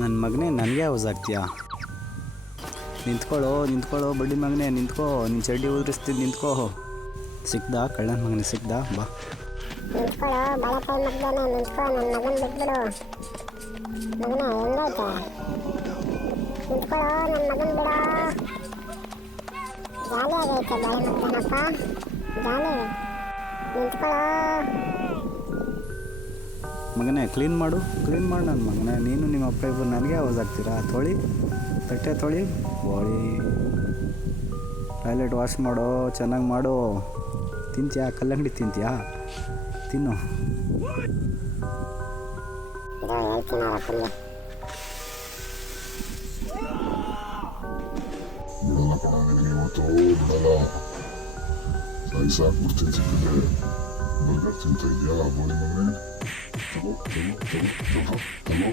ನನ್ನ ಮಗನೇ ನನಗೆ ಯೂಸ್ ಆಗ್ತೀಯಾ? ನಿಂತ್ಕೊಳ್ಳೋ ಬಡ್ಡಿ ಮಗನೇ, ನಿಂತ್ಕೋ. ನಿನ್ನ ಚಡ್ಡಿ ಉದುರಿಸ್ತೀನಿ, ನಿಂತ್ಕೋ. ಸಿಕ್ದಾ ಕಳ್ಳನ ಮಗನೇ, ಸಿಕ್ದಾ? ಬಾ. ನಿಂತ್ಕೊಳ್ಳೋ ಬಾಳೆಕಾಯಿ ಮಗ್ದೇನೆ, ನಿಂತ್ಕೋ. ನನ್ನ ಮಗನ ಬಿಟ್ಬಿಡು ಮಗನೇ, ಹೆಂಗೈತೆ? ನಿಂತ್ಕೊಳ್ಳೋ ನನ್ನ ಮಗನ ಬಿಡೋ. ಜಾಲಿ ಆಗೈತೆ ಬಾಳೆ ಮಗ್ದೇನಪ್ಪ, ಜಾಲಿ. ನಿಂತ್ಕೊಳ್ಳೋ ಮಗನೇ, ಕ್ಲೀನ್ ಮಾಡು ನನ್ನ ಮಗನೇ. ನೀನು ನಿಮ್ಮ ಅಪ್ಪ ಇಬ್ಬರು ನನಗೆ ಆವಾಜ್ ಆಗ್ತೀರಾ? ತೊಳಿ, ತಟ್ಟೆ ತೊಳಿ, ಬೋಳಿ. ಟಾಯ್ಲೆಟ್ ವಾಶ್ ಮಾಡೋ, ಚೆನ್ನಾಗಿ ಮಾಡು. ತಿಂತೀಯಾ? ಕಲ್ಲಂಗಡಿ ತಿಂತೀಯಾ? ತಿನ್ನು. ಇದು ಹೇಳ್ತೀನಿ ಅವ್ರ ಅಪ್ಪನಿಗೆ. ಬಿಡಲ್ಲ ಕಣ ನಿನಗೆ ಇವತ್ತು, ಬಿಡಲ್ಲ. ಸಾಕ್ಬಿಡ್ತೀನಿ ಸಿಕ್ಕಿದ್ರೆ. ಬರ್ಗರ್ ತಿಂತ ಇದೆಯಾ ಬೋಳಿ ಮಗನೇ? ತಗೋ.